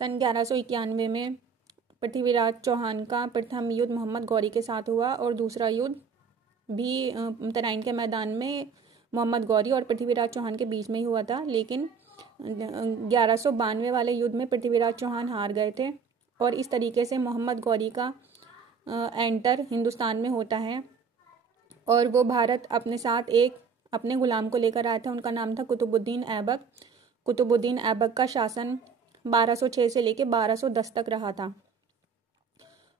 सन 1191 में पृथ्वीराज चौहान का प्रथम युद्ध मोहम्मद गौरी के साथ हुआ और दूसरा युद्ध भी तराइन के मैदान में मोहम्मद गौरी और पृथ्वीराज चौहान के बीच में ही हुआ था। लेकिन 1192 वाले युद्ध में पृथ्वीराज चौहान हार गए थे और इस तरीके से मोहम्मद गौरी का एंटर हिंदुस्तान में होता है और वो भारत अपने साथ एक अपने गुलाम को लेकर आया था। उनका नाम था कुतुबुद्दीन ऐबक। कुतुबुद्दीन ऐबक का शासन 1206 से लेकर 1210 तक रहा था।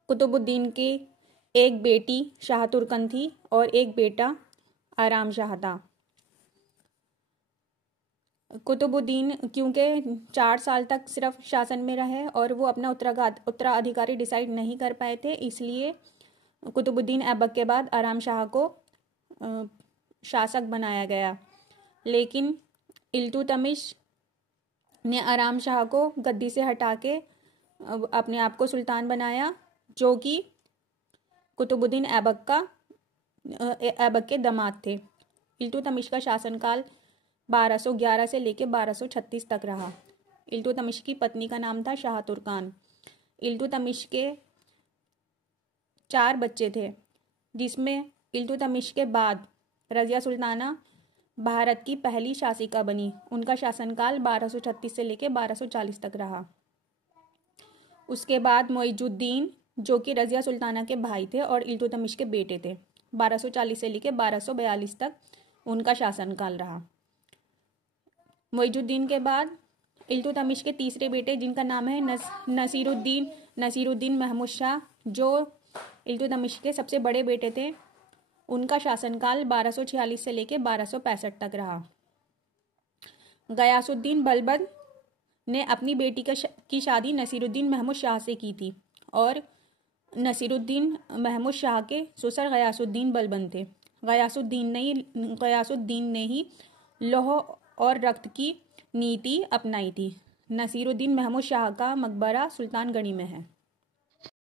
कुतुबुद्दीन की एक बेटी शाह तुर्कन थी और एक बेटा आराम शाह था। कुतुबुद्दीन क्योंकि 4 साल तक सिर्फ शासन में रहे और वो अपना उत्तराधिकारी डिसाइड नहीं कर पाए थे, इसलिए कुतुबुद्दीन ऐबक के बाद आराम शाह को शासक बनाया गया। लेकिन इल्तुतमिश ने आराम शाह को गद्दी से हटा के अपने आप को सुल्तान बनाया, जो कि कुतुबुद्दीन ऐबक के दामाद थे। इल्तुतमिश का शासनकाल 1211 से लेकर 1236 तक रहा। इल्तुतमिश की पत्नी का नाम था शाह तुर्कान। इल्तुतमिश के 4 बच्चे थे, जिसमें इल्तुतमिश के बाद रज़िया सुल्ताना भारत की पहली शासिका बनी। उनका शासनकाल 1236 से लेकर 1240 तक रहा। उसके बाद मुइजुद्दीन, जो कि रज़िया सुल्ताना के भाई थे और इल्तुतमिश के बेटे थे, 1240 से लेकर 1242 तक उनका शासनकाल रहा। मुइजुद्दीन के बाद इल्तुतमिश के तीसरे बेटे, जिनका नाम है नसीरुद्दीन महमूद शाह, जो इल्तुतमिश के सबसे बड़े बेटे थे, उनका शासनकाल 1246 से लेकर 1265 तक रहा। गयासुद्दीन बलबन ने अपनी बेटी की शादी नसीरुद्दीन महमूद शाह से की थी और नसीरुद्दीन महमूद शाह के ससुर गयासुद्दीन बलबन थे। गयासुद्दीन ने ही लौह और रक्त की नीति अपनाई थी। नसीरुद्दीन महमूद शाह का मकबरा सुल्तानगढ़ी में है।